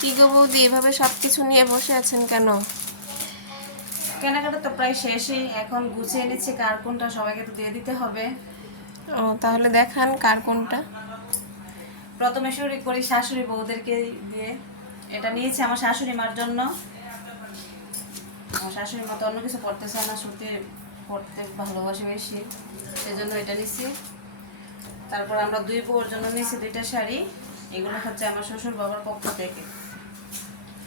কি গো বৌদি, এভাবে সবকিছু নিয়ে বসে আছেন কেন? কেনাকাটা তো প্রায় শেষই, এখন গুছিয়ে নিচ্ছি কার কোনটা, সবাইকে তো দিয়ে দিতে হবে। ও তাহলে দেখান কার কোনটা। প্রথমে শুরু করি শাশুড়ি বউদেরকে দিয়ে। এটা নিয়েছি আমার শাশুড়ি মার জন্য। আমার শাশুড়ি মা তো অন্য কিছু পড়তেছে না, সুতি পড়তে ভালোবাসে বেশি, সেজন্য এটা নিছি। তারপর আমরা দুই বউর জন্য নিয়েছি দুইটা শাড়ি। এগুলো হচ্ছে আমার শ্বশুর বাবার পক্ষ থেকে।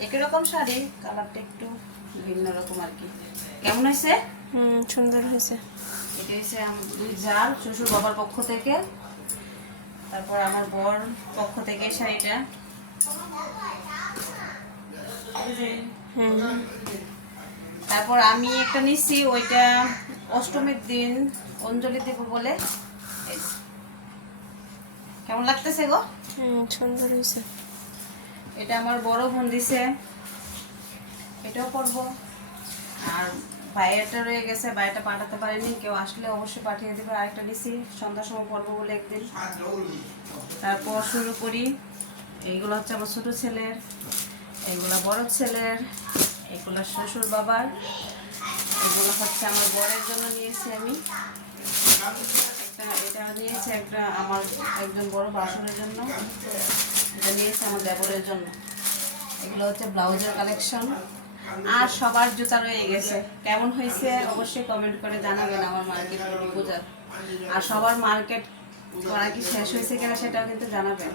একই রকম শাড়ি, কালারটা একটু ভিন্ন রকম আর কি। কেমন হয়েছে? সুন্দর হয়েছে। এটা হচ্ছে দুই জাল শ্বশুর বাবার পক্ষ থেকে। তারপর আমার বর পক্ষ থেকে শাড়িটা। তারপর আমি একটা নিচ্ছি, ওইটা অষ্টমীর দিন অঞ্জলি দেব বলে। এই যে। কেমন লাগতেছে গো? সুন্দর হয়েছে। এটা আমার বড় বোন দিছে, এটাও পরবো। আর ভাইয়েরটা রয়ে গেছে, ভাইয়েরটা পাঠাতে পারিনি, কেউ আসলে অবশ্যই পাঠিয়ে দেবে। আরেকটা নিছি, সন্ধ্যার সময় পরবো বলে একদিন। তারপর শুরু করি। এইগুলো হচ্ছে আমার ছোট ছেলের, এইগুলা বড় ছেলের, এগুলো শ্বশুর বাবার, এগুলো হচ্ছে আমার বরের জন্য নিয়েছি আমি। এটা নিয়েছি একটা আমার একজন বড় বাসনের জন্য, এটা নিয়েছি আমার দেবরের জন্য। এগুলো হচ্ছে ব্লাউজের কালেকশন। আর সবার জুতা রয়ে গেছে, কেমন হয়েছে অবশ্যই কমেন্ট করে জানাবেন আমার মার্কেট পূজার। আর সবার মার্কেট করা কি শেষ হয়েছে কিনা সেটাও কিন্তু জানাবেন।